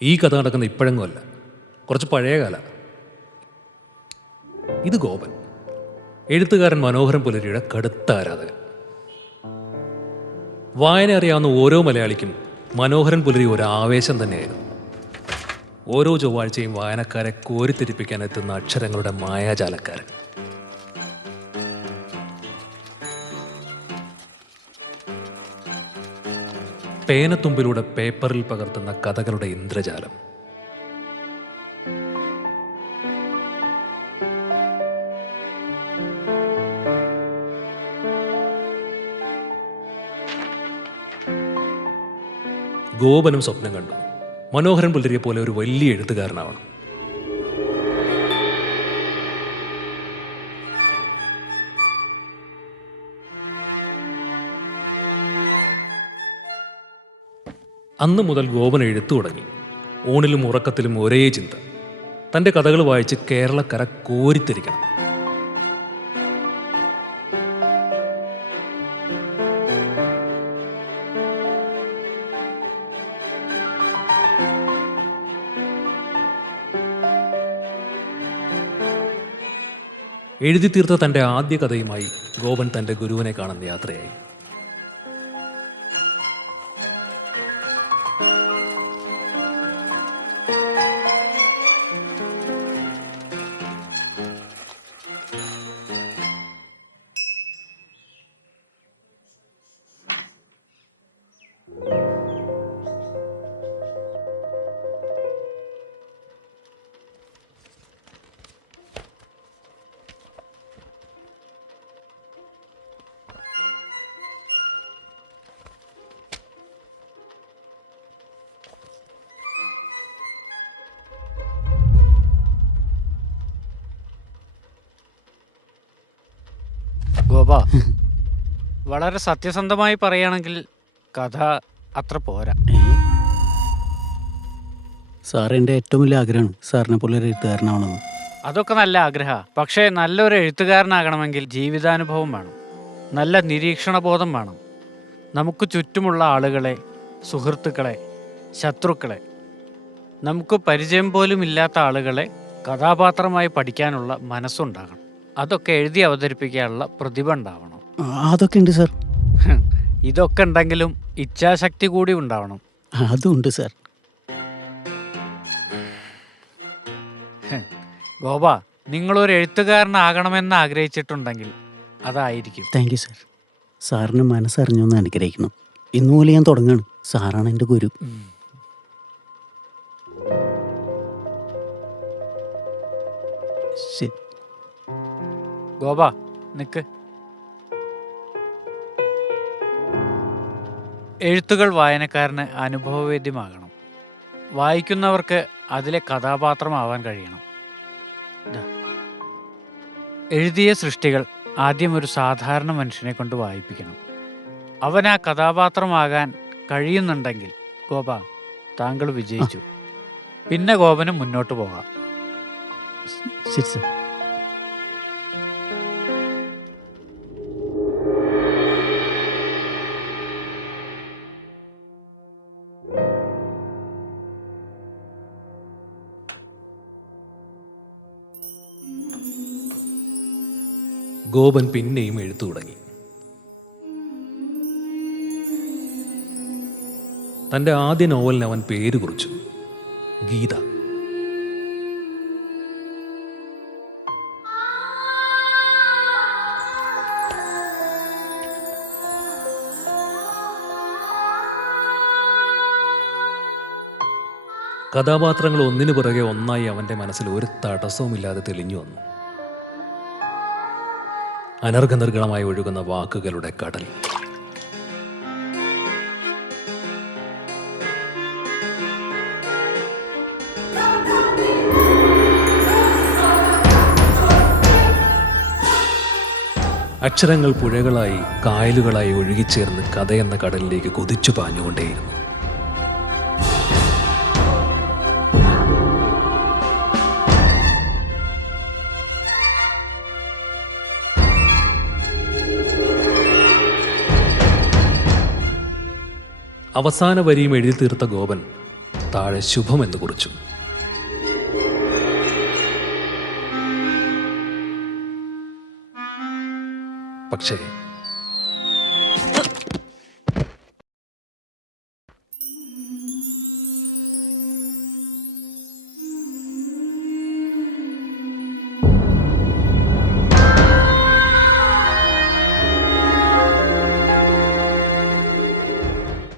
ഈ കഥ നടക്കുന്ന ഇപ്പോഴെങ്ങുമല്ല, കുറച്ച് പഴയ കാല. ഇത് ഗോപൻ, എഴുത്തുകാരൻ മനോഹരൻ പുലരിയുടെ കടുത്ത ആരാധകൻ. വായന അറിയാവുന്ന ഓരോ മലയാളിക്കും മനോഹരൻ പുലരി ഒരു ആവേശം തന്നെയായിരുന്നു. ഓരോ ചൊവ്വാഴ്ചയും വായനക്കാരെ കോരിത്തിരിപ്പിക്കാൻ എത്തുന്ന അക്ഷരങ്ങളുടെ മായാജാലക്കാരൻ. പേനത്തുമ്പിലൂടെ പേപ്പറിൽ പകർത്തുന്ന കഥകളുടെ ഇന്ദ്രജാലം. ഗോപനും സ്വപ്നം കണ്ടു മനോഹരൻ പുലരിയെ പോലെ ഒരു വലിയ എഴുത്തുകാരനാവണം. അന്നു മുതൽ ഗോപൻ എഴുത്തു തുടങ്ങി. ഊണിലും ഉറക്കത്തിലും ഒരേ ചിന്ത, തൻ്റെ കഥകൾ വായിച്ച് കേരളക്കര കോരിത്തിരിക്കണം. എഴുതി തീർത്ത തൻ്റെ ആദ്യ കഥയുമായി ഗോപൻ തൻ്റെ ഗുരുവിനെ കാണുന്ന യാത്രയായി. ഗോപ, വളരെ സത്യസന്ധമായി പറയുകയാണെങ്കിൽ കഥ അത്ര പോരാ. സാർ എൻ്റെ ഏറ്റവും വലിയ ആഗ്രഹമാണ് സാറിനെ പോലെ ഒരു എഴുത്തുകാരനാവണമെന്ന്. അതൊക്കെ നല്ല ആഗ്രഹ, പക്ഷേ നല്ലൊരു എഴുത്തുകാരനാകണമെങ്കിൽ ജീവിതാനുഭവം വേണം, നല്ല നിരീക്ഷണബോധം വേണം. നമുക്ക് ചുറ്റുമുള്ള ആളുകളെ, സുഹൃത്തുക്കളെ, ശത്രുക്കളെ, നമുക്ക് പരിചയം പോലും ഇല്ലാത്ത ആളുകളെ കഥാപാത്രമായി പഠിക്കാനുള്ള മനസ്സുണ്ടാകണം. അതൊക്കെ എഴുതി അവതരിപ്പിക്കാനുള്ള പ്രതിഭ ഉണ്ടാവണം. അതൊക്കെ ഉണ്ട് സാർ. ഇതൊക്കെ ഉണ്ടെങ്കിലും ഇച്ഛാശക്തി കൂടി ഉണ്ടാവണം. അതും ഉണ്ട് സാർ. ഗോപ, നിങ്ങളൊരു എഴുത്തുകാരനാകണമെന്ന് ആഗ്രഹിച്ചിട്ടുണ്ടെങ്കിൽ അതായിരിക്കും. Thank you sir. സാറിന് മനസ്സറിഞ്ഞൊന്ന് അനുഗ്രഹിക്കണം. ഇന്നുപോലെ ഞാൻ തുടങ്ങാണ്. സാറാണ് എൻ്റെ ഗുരു. ശരി ഗോപ, നിക്ക്. എഴുത്തുകൾ വായനക്കാരന് അനുഭവവേദ്യമാകണം. വായിക്കുന്നവർക്ക് അതിലെ കഥാപാത്രമാവാൻ കഴിയണം. എഴുതിയ സൃഷ്ടികൾ ആദ്യം ഒരു സാധാരണ മനുഷ്യനെ കൊണ്ട് വായിപ്പിക്കണം. അവൻ ആ കഥാപാത്രമാകാൻ കഴിയുന്നുണ്ടെങ്കിൽ ഗോപ, താങ്കൾ വിജയിച്ചു. പിന്നെ ഗോപന് മുന്നോട്ട് പോകാം. ശരി സാർ. ഗോപൻ പിന്നെയും എഴുത്തു തുടങ്ങി. തൻ്റെ ആദ്യ നോവലിന് അവൻ പേര് കുറിച്ചു, ഗീത. കഥാപാത്രങ്ങൾ ഒന്നിനു പുറകെ ഒന്നായി അവൻ്റെ മനസ്സിൽ ഒരു തടസ്സവുമില്ലാതെ തെളിഞ്ഞു വന്നു. അനർഘനിർഗളമായി ഒഴുകുന്ന വാക്കുകളുടെ കടൽ. അക്ഷരങ്ങൾ പുഴകളായി, കായലുകളായി ഒഴുകിച്ചേർന്ന് കഥയെന്ന കടലിലേക്ക് കുതിച്ചു പാഞ്ഞുകൊണ്ടേയിരുന്നു. അവസാന വരിയും എഴുതി തീർത്ത ഗോപൻ താഴെ ശുഭം എന്ന് കുറിച്ചു. പക്ഷേ